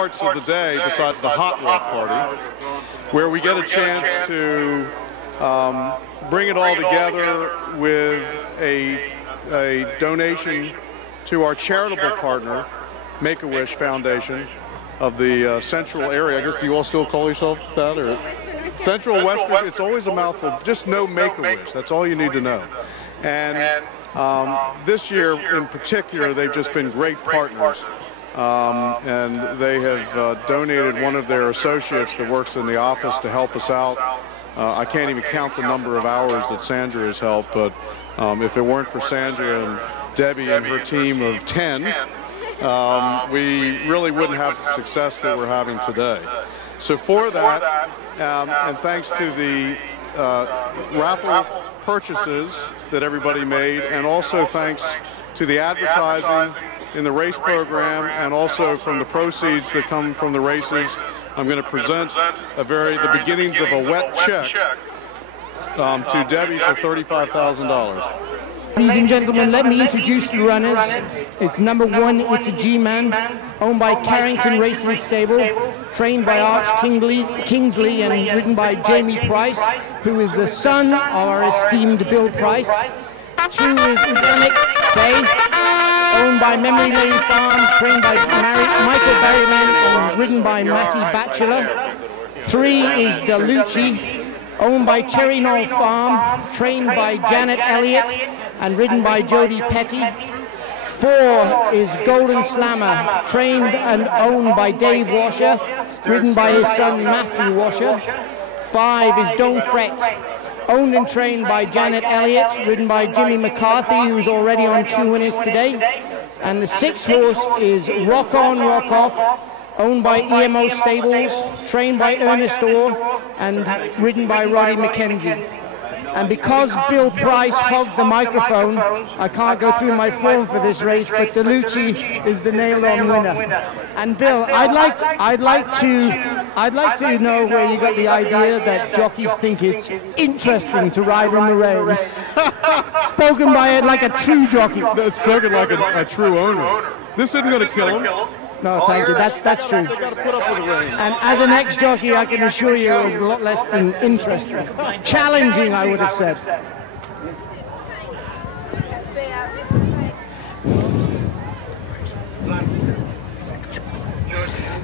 parts of the day besides the hot walk party, where we get a chance to bring it all together with a donation to our charitable partner, Make-A-Wish Foundation of the Central area. I guess, do you all still call yourself that? Or Central Western? It's always a mouthful. Just know Make-A-Wish. That's all you need to know. And this year in particular, they've just been great partners. And they have donated one of their associates that works in the office to help us out. I can't even count the number of hours that Sandra has helped, but if it weren't for Sandra and Debbie and her team of 10, we really wouldn't have the success that we're having today. So for that, and thanks to the raffle purchases that everybody made, and also thanks to the advertising in the race program, and also from the proceeds that come from the races, I'm going to present the beginnings of a wet check to Debbie for $35,000. Ladies and gentlemen, let me introduce the runners. It's number 1, It's a G-Man, owned by Carrington Racing Stable, trained by Arch Kingsley and ridden by Jamie Price, who is the son of our esteemed Bill Price. 2 is Udanic Bay, owned by Memory Lane Farm, trained by Michael Berryman and ridden by Matty Batchelor. 3 is Delucci, owned by Cherry Knoll Farm, trained by Janet Elliott and ridden by Jody Petty. 4 is Golden Slammer, trained and owned by Dave Washer, ridden by his son Matthew Washer. 5 is Don't Fret, owned and trained by Janet Elliott, ridden by Jimmy McCarthy, who's already on 2 winners today. And the 6th horse is Rock On, Rock Off, owned by EMO Stables, trained by Ernest Orr, and ridden by Roddy McKenzie. And because Bill Price hogged the microphone, I can't go through my form for this race, but Delucci is the nailed-on winner. And Bill, I'd like to know where you got the idea that jockeys think it's interesting to ride in the rain. Spoken by it like a true jockey. No, spoken like a true owner. This isn't going to kill him. No, thank you. That's true. And as an ex-jockey, I can assure you it was a lot less than interesting. Challenging, I would have said.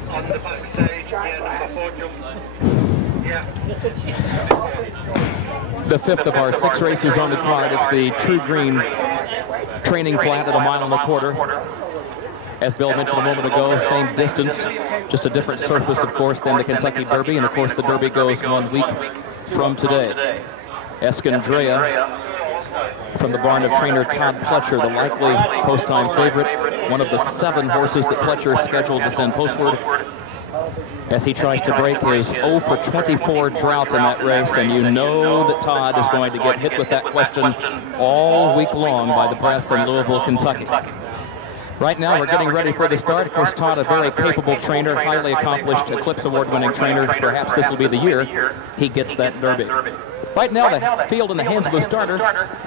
On the backstage, The 5th of our 6 races on the card. It's the True Green training flat at 1.25 miles. As Bill mentioned a moment ago, same distance, just a different surface, of course, than the Kentucky Derby. And, of course, the Derby goes 1 week from today. Escondrea from the barn of trainer Todd Pletcher, the likely post-time favorite, one of the 7 horses that Pletcher is scheduled to send postward as he tries to break his 0 for 24 drought in that race. And you know that Todd is going to get hit with that question all week long by the press in Louisville, Kentucky. Right now, we're getting ready for the start. Of course, Todd, a very capable trainer, highly accomplished Eclipse Award-winning trainer. Perhaps this will be the year he gets that Derby. Right now, the field in the hands of the starter,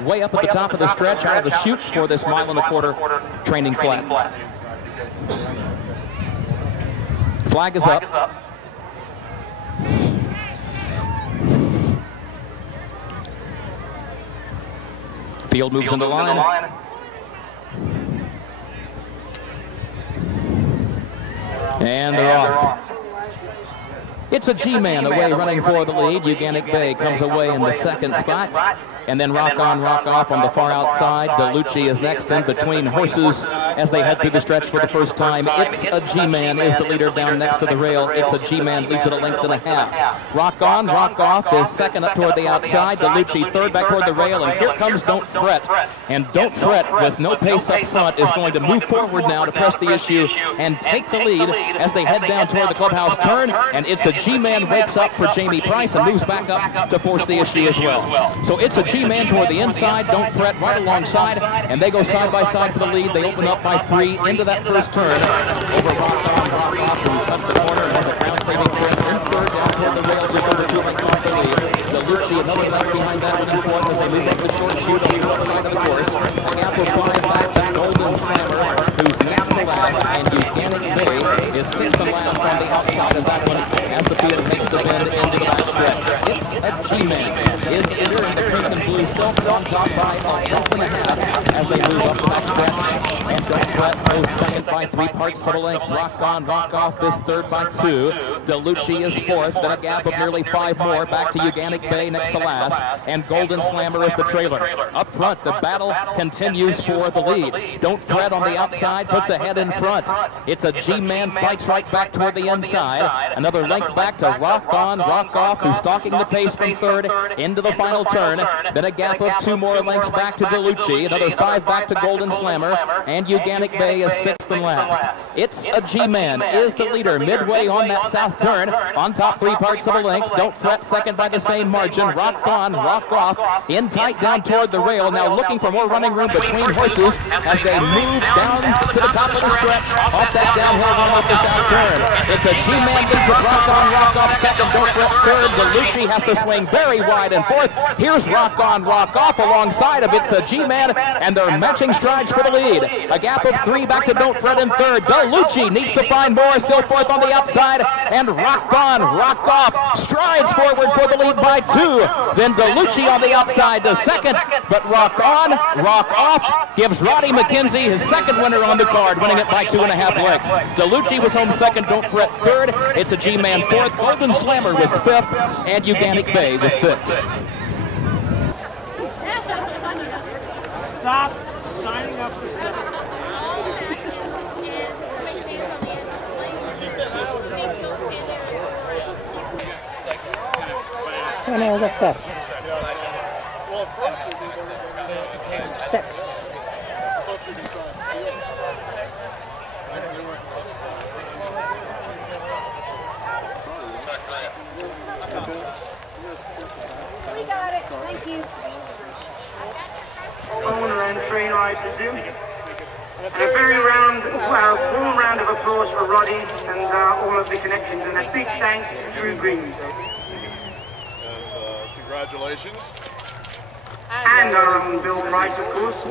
way up at the top of the stretch, out of the chute for this 1.25 mile training flat. Flag is up. Field moves into line. And they're off. It's a G-Man away running for the lead. Uganic Bay comes away in the 2nd spot. And then Rock On, Rock Off on the far outside. Delucci is next in between horses as they head through the stretch for the first time. It's a G-Man is the leader down next to the rail. It's a G-Man leads at 1.5 lengths. Rock On, Rock Off is second up toward the outside. Delucci third back toward the rail. And here comes Don't Fret. And Don't Fret, with no pace up front, is going to move forward now to press the issue and take the lead as they head down toward the clubhouse turn. And It's a G-Man wakes up for Jamie Price and moves back up to force the issue as well. So It's a G-Man toward the inside, Don't Fret right alongside, and they go side by side for the lead. They open up by 3 into that first turn. Over Rock On, Rock Off, who cuts the corner and has a ground-saving trip in third down toward the rail, just over 2 lengths off the lead. Delucci, another left behind that one in fourth as they move up the short chute on the left side of the course. A gap of 5 back to Golden Slammer, who's next to last, and Uganic Bay is sixth and last on the outside of that one as the field makes the bend into the back stretch. It's a G-Man. Is the leader in the pink and blue silks on top by a length and a half as they move up the back stretch. And Don't Fret goes second by 3 parts of a length. Rock On, Rock Off is third by 2. DeLucci is fourth, then a gap of nearly 5 more back to Uganic Bay next to last. And Golden Slammer is the trailer. Up front, the battle continues for the lead. Don't Fret on the outside puts ahead in front. It's a G-Man, fights right back toward the inside. Another length back to Rock On, Rock Off, who's stalking the pace from third into the final turn. Then a gap of 2 more lengths back to DeLucci. Another 5 back to Golden Slammer. And Uganic Bay is sixth and last. It's a G-Man is the leader midway on that south turn. On top 3 parts of a length. Don't Fret second by the same margin. Rock On, Rock Off in tight down toward the rail. Now looking for more running room between horses as they move down to the top of the stretch off that downhill run off the south turn. It's a G-Man leads it. Rock On, Rock Off second. Don't Fret third. DeLucci has to swing very wide and fourth. Here's Rock On, Rock Off alongside of It's a G-Man, and they're matching strides for the lead. A gap of 3 back to Don't Fret in third. DeLucci needs to find more, still fourth on the outside, and Rock On, Rock Off strides forward for the lead by 2. Then DeLucci on the outside to second, but Rock On, Rock Off gives Roddy McKenzie his second winner on the card, winning it by 2.5 lengths. DeLucci was home second, Don't Fret third. It's a G-Man fourth. Golden Slammer was fifth, and Uganic Bay was sixth. Stop signing up for So now what's that? 6. We got it. Thank you. Corner and 3 rides to do. A very warm round of applause for Roddy and all of the connections, and a big thanks to Drew Green. And congratulations. And our own Bill Price, of course.